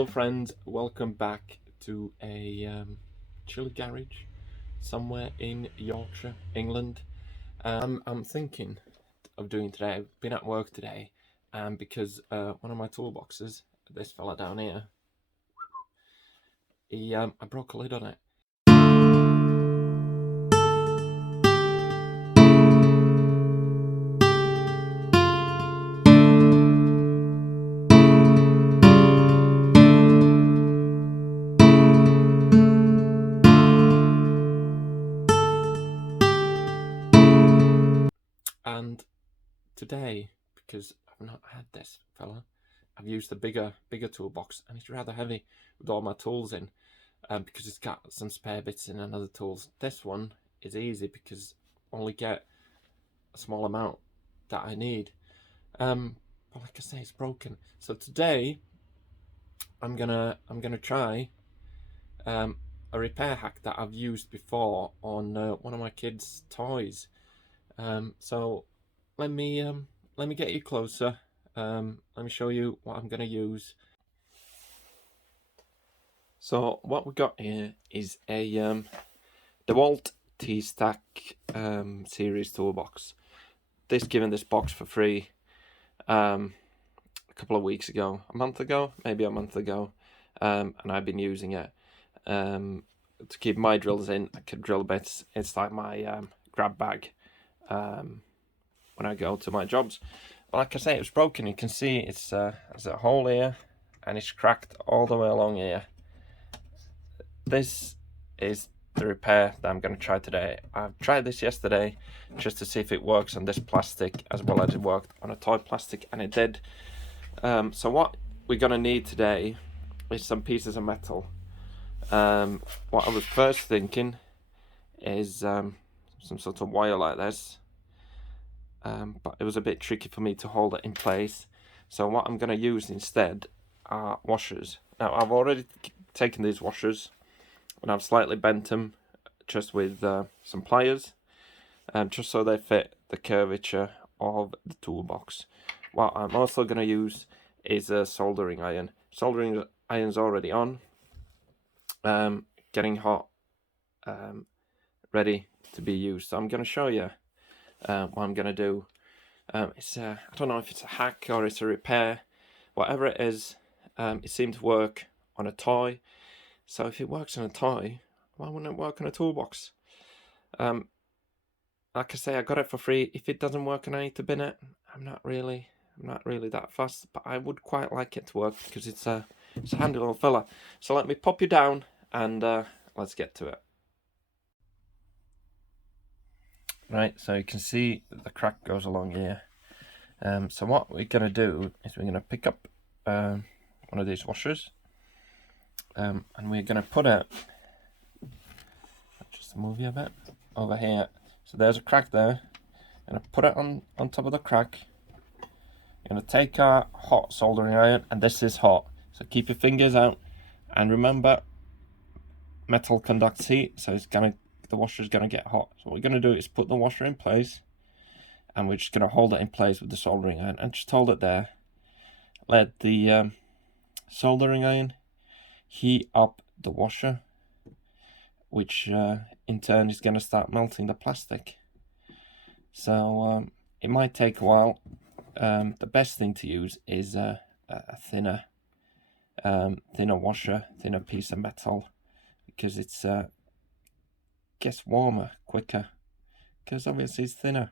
Hello friends, welcome back to a chilly garage somewhere in Yorkshire, England. I'm thinking of doing today, I've been at work today, and because one of my toolboxes, this fella down here, I broke a lid on it. And today, because I've not had this fella, I've used the bigger toolbox, and it's rather heavy with all my tools in, because it's got some spare bits in and other tools. This one is easy because I only get a small amount that I need. But like I say, it's broken. So today I'm gonna try a repair hack that I've used before on one of my kids' toys. So let me get you closer. Let me show you what I'm gonna use. So what we got here is a Dewalt T-Stack series toolbox. Given this box for free a couple of weeks ago, maybe a month ago, and I've been using it to keep my drills in. I could drill bits. It's like my grab bag when I go to my jobs. But like I say, it was broken. You can see it's there's a hole here, and it's cracked all the way along here. This is the repair that I'm going to try today. I've tried this yesterday just to see if it works on this plastic as well as it worked on a toy plastic, and it did. So what we're going to need today is some pieces of metal. What I was first thinking is some sort of wire like this, but it was a bit tricky for me to hold it in place. So what I'm going to use instead are washers. Now I've already taken these washers and I've slightly bent them just with some pliers, just so they fit the curvature of the toolbox. What I'm also going to use is a soldering iron. Soldering iron's already on, getting hot, ready to be used. So I'm going to show you what I'm going to do. I don't know if it's a hack or it's a repair. Whatever it is, it seemed to work on a toy. So if it works on a toy, why wouldn't it work on a toolbox? Like I say, I got it for free. If it doesn't work and I need to bin it, I'm not really that fast. But I would quite like it to work because it's a handy little fella. So let me pop you down and let's get to it. Right, so you can see the crack goes along here. So what we're going to do is we're going to pick up one of these washers, and we're going to put it, just move you a bit, over here. So there's a crack there. I'm going to put it on top of the crack. I'm going to take our hot soldering iron, and this is hot, so keep your fingers out, and remember, metal conducts heat, so the washer is going to get hot. So what we're going to do is put the washer in place, and we're just going to hold it in place with the soldering iron, and just hold it there. Let the soldering iron heat up the washer, which in turn is going to start melting the plastic. So it might take a while. The best thing to use is a thinner washer, thinner piece of metal, because it's gets warmer quicker, because obviously it's thinner.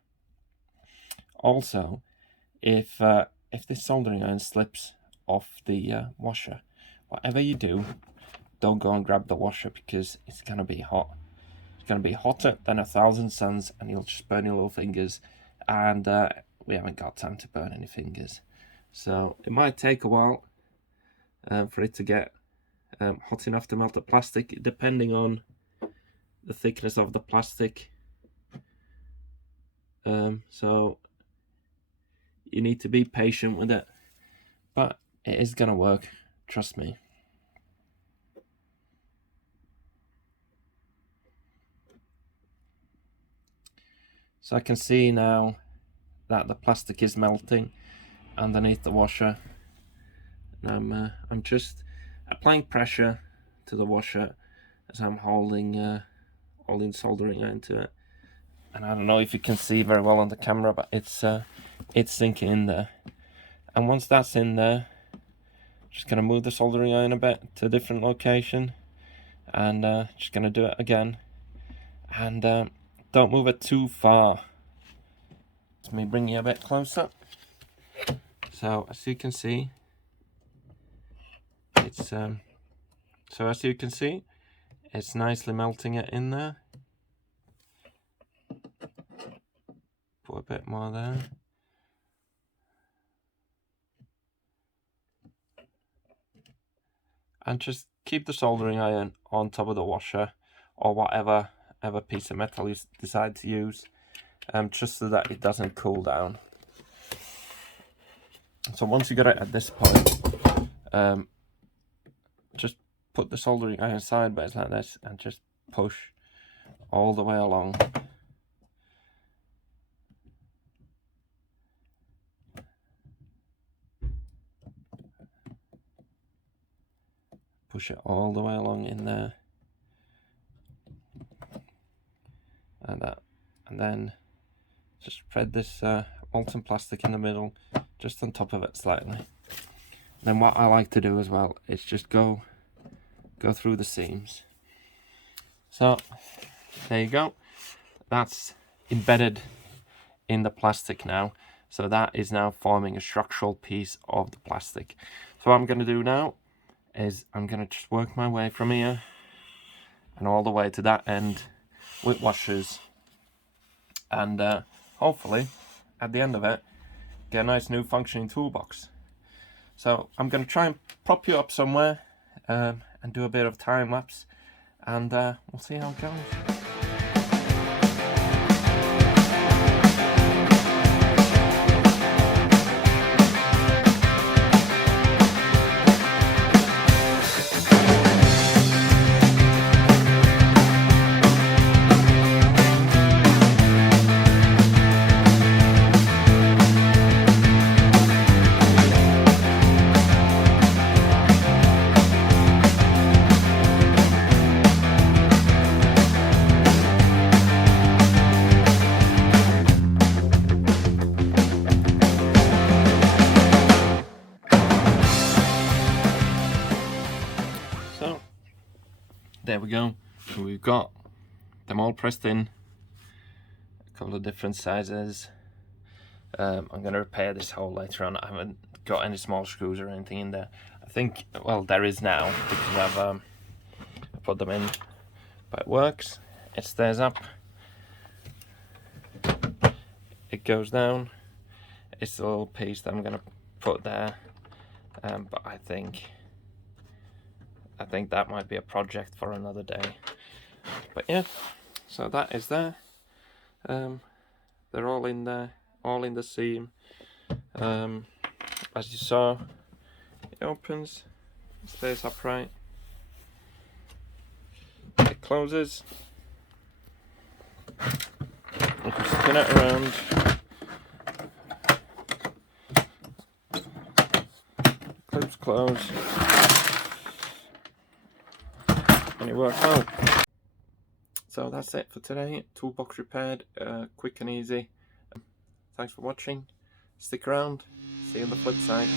Also, if this soldering iron slips off the washer, whatever you do, don't go and grab the washer, because it's going to be hot. It's going to be hotter than 1,000 suns, and you'll just burn your little fingers, and we haven't got time to burn any fingers. So it might take a while for it to get hot enough to melt the plastic, depending on the thickness of the plastic. So you need to be patient with it, but it is gonna work, trust me. So I can see now that the plastic is melting underneath the washer. And I'm just applying pressure to the washer as I'm holding soldering iron to it. And I don't know if you can see very well on the camera, but it's sinking in there. And once that's in there, just gonna move the soldering iron a bit to a different location, and just gonna do it again. And don't move it too far. Let me bring you a bit closer. So as you can see, it's it's nicely melting it in there. Put a bit more there. And just keep the soldering iron on top of the washer, or whatever piece of metal you decide to use, just so that it doesn't cool down. So once you got it at this point, just put the soldering iron sideways like this and just push all the way along. Push it all the way along in there, like that, and then just spread this molten plastic in the middle, just on top of it slightly. Then what I like to do as well is just go through the seams. So there you go, that's embedded in the plastic now. So that is now forming a structural piece of the plastic. So what I'm going to do now is I'm going to just work my way from here and all the way to that end with washers, and hopefully at the end of it get a nice new functioning toolbox. So I'm going to try and prop you up somewhere and do a bit of time lapse, and we'll see how it goes. So there we go. So we've got them all pressed in, a couple of different sizes. I'm going to repair this hole later on. I haven't got any small screws or anything in there. I think, well, there is now, because I've put them in, but it works. It stays up, it goes down. It's a little piece that I'm going to put there, but I think that might be a project for another day. But yeah, so that is there. They're all in there, all in the seam. As you saw, it opens, it stays upright, it closes. You can spin it around, clips close, and it works out. So that's it for today. Toolbox repaired, quick and easy. Thanks for watching. Stick around. See you on the flip side.